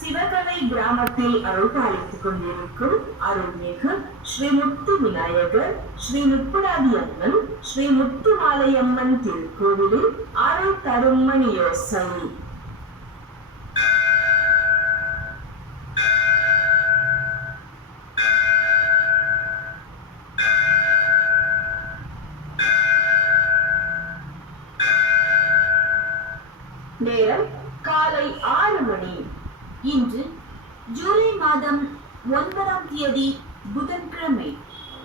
சிவகலை கிராமத்தில் அருள்பாலித்துக் கொண்டிருக்கும் அருள்மிகு ஸ்ரீ முத்து விநாயகர் ஸ்ரீ முப்புடாதி அம்மன் ஸ்ரீ முத்து மாலையம்மன் திருக்கோவிலில் அருள் தருமணி மணி யோசை நேரம் காலை ஆறு மணி. இன்று ஜூலை மாதம் ஒன்பதாம் தேதி புதன்கிழமை.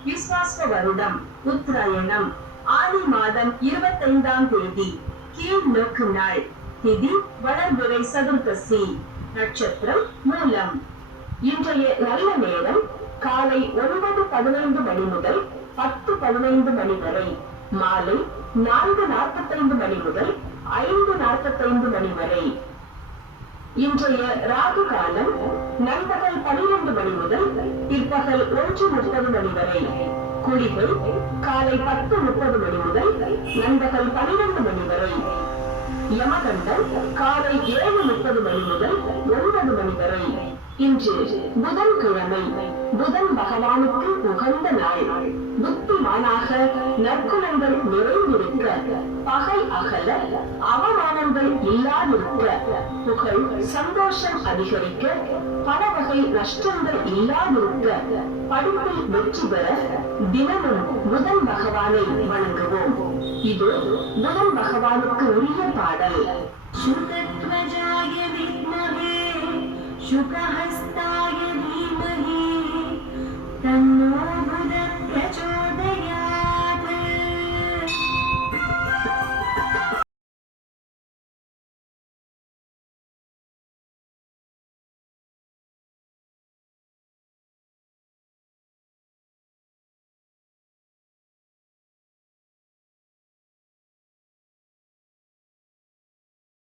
விஸ்வாச வருடம் உத்தராயணம் ஆதி மாதம் இருபத்தைந்தாம் தேதி கீழ் நோக்கு நாள் திதி வளர்புரை சதுர்தசி நட்சத்திரம் மூலம். இன்றைய நல்ல நேரம் காலை ஒன்பது பதினைந்து மணி முதல் பத்து பதினைந்து மணி வரை மாலை நான்கு நாற்பத்தைந்து மணி முதல் ஐந்து நாற்பத்தைந்து மணி வரை. இன்றைய ராகு காலம் நண்பகல் பனிரெண்டு மணி முதல் பிற்பகல் ஒன்று முப்பது மணி வரை. குளிகை காலை பத்து முப்பது மணி முதல் நண்பகல் பனிரெண்டு மணி வரை. யமகண்டம் காலை ஏழு முப்பது மணி முதல் ஒன்பது மணி வரை. இன்று புதன்கிழமை புதன் பகவானுக்கு உகந்த நாள். புத்திமானாக நற்குணங்கள் நிறைந்திருக்க பகை அகல அவமானங்கள் இல்லாதிருக்க புகழ் சந்தோஷம் அதிகரிக்க பல வகை நஷ்டங்கள் இல்லாதிருக்க படிப்பில் வெற்றி பெற தினமும் புதன் பகவானை வணங்குவோம். இது புதன் பகவானுக்கு உரிய பாடல். சுகத்வஜாய வித்மகே சுகஹ